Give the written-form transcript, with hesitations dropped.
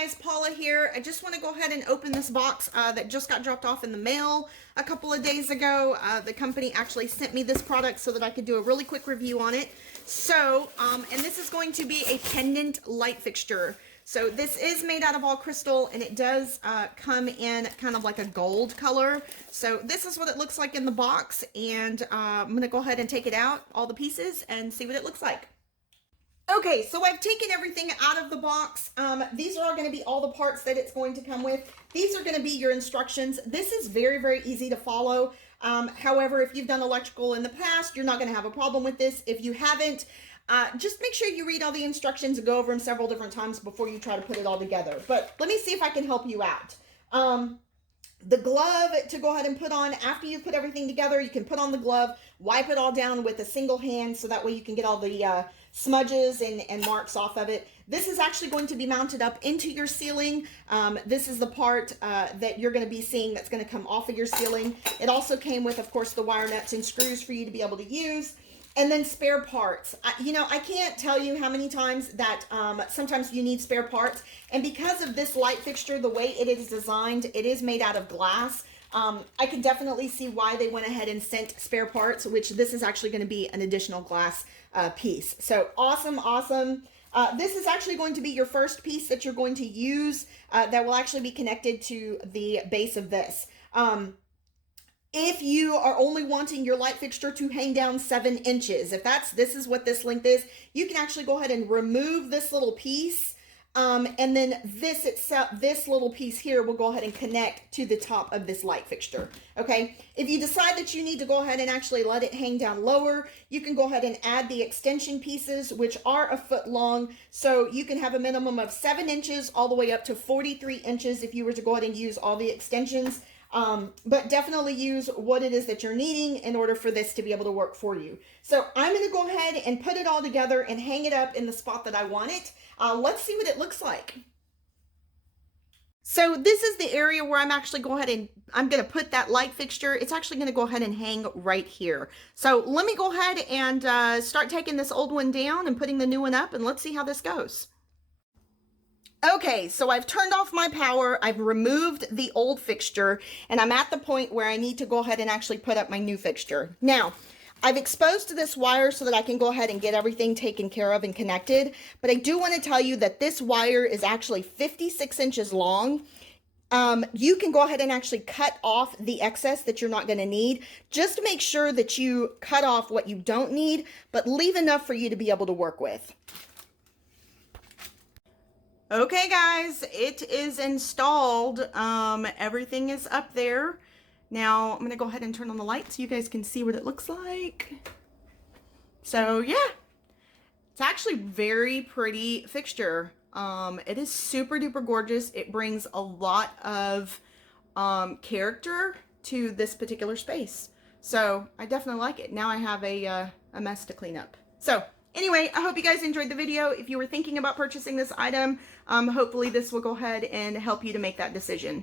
guys, Paula here. I just want to go ahead and open this box that just got dropped off in the mail a couple of days ago. The company actually sent me this product so that I could do a really quick review on it. So, and this is going to be a pendant light fixture. So this is made out of all crystal, and it does come in kind of like a gold color. So this is what it looks like in the box, and I'm going to go ahead and take it out, all the pieces, and see what it looks like. Okay, so I've taken everything out of the box. These are all going to be all the parts that it's going to come with. These are going to be your instructions. This is very, very easy to follow. However, if you've done electrical in the past, you're not going to have a problem with this. If you haven't, just make sure you read all the instructions and go over them several different times before you try to put it all together. But let me see if I can help you out. The glove to go ahead and put on after you put everything together, you can put on the glove, wipe it all down with a single hand so that way you can get all the smudges and marks off of it. This is actually going to be mounted up into your ceiling. This is the part that you're going to be seeing that's going to come off of your ceiling. It also came with, of course, the wire nuts and screws for you to be able to use. And then spare parts. You know, I can't tell you how many times that sometimes you need spare parts. And because of this light fixture, the way it is designed, it is made out of glass. I can definitely see why they went ahead and sent spare parts, which this is actually going to be an additional glass piece. So awesome, awesome. This is actually going to be your first piece that you're going to use that will actually be connected to the base of this. If you are only wanting your light fixture to hang down 7 inches, if this is what this length is, you can actually go ahead and remove this little piece. And then this little piece here will go ahead and connect to the top of this light fixture. Okay. If you decide that you need to go ahead and actually let it hang down lower, you can go ahead and add the extension pieces, which are 1 foot long. So you can have a minimum of 7 inches all the way up to 43 inches if you were to go ahead and use all the extensions. But definitely use what it is that you're needing in order for this to be able to work for you. So I'm going to go ahead and put it all together and hang it up in the spot that I want it. Let's see what it looks like. So this is the area where I'm actually going to put that light fixture. It's actually going to go ahead and hang right here. So let me go ahead and start taking this old one down and putting the new one up, and let's see how this goes. Okay, so I've turned off my power, I've removed the old fixture, and I'm at the point where I need to go ahead and actually put up my new fixture. Now, I've exposed this wire so that I can go ahead and get everything taken care of and connected, but I do want to tell you that this wire is actually 56 inches long. You can go ahead and actually cut off the excess that you're not going to need. Just make sure that you cut off what you don't need, but leave enough for you to be able to work with. Okay guys, it is installed. Everything is up there. Now I'm going to go ahead and turn on the light so you guys can see what it looks like. So yeah, it's actually very pretty fixture. It is super duper gorgeous. It brings a lot of character to this particular space. So I definitely like it. Now I have a mess to clean up. So anyway, I hope you guys enjoyed the video. If you were thinking about purchasing this item, hopefully this will go ahead and help you to make that decision.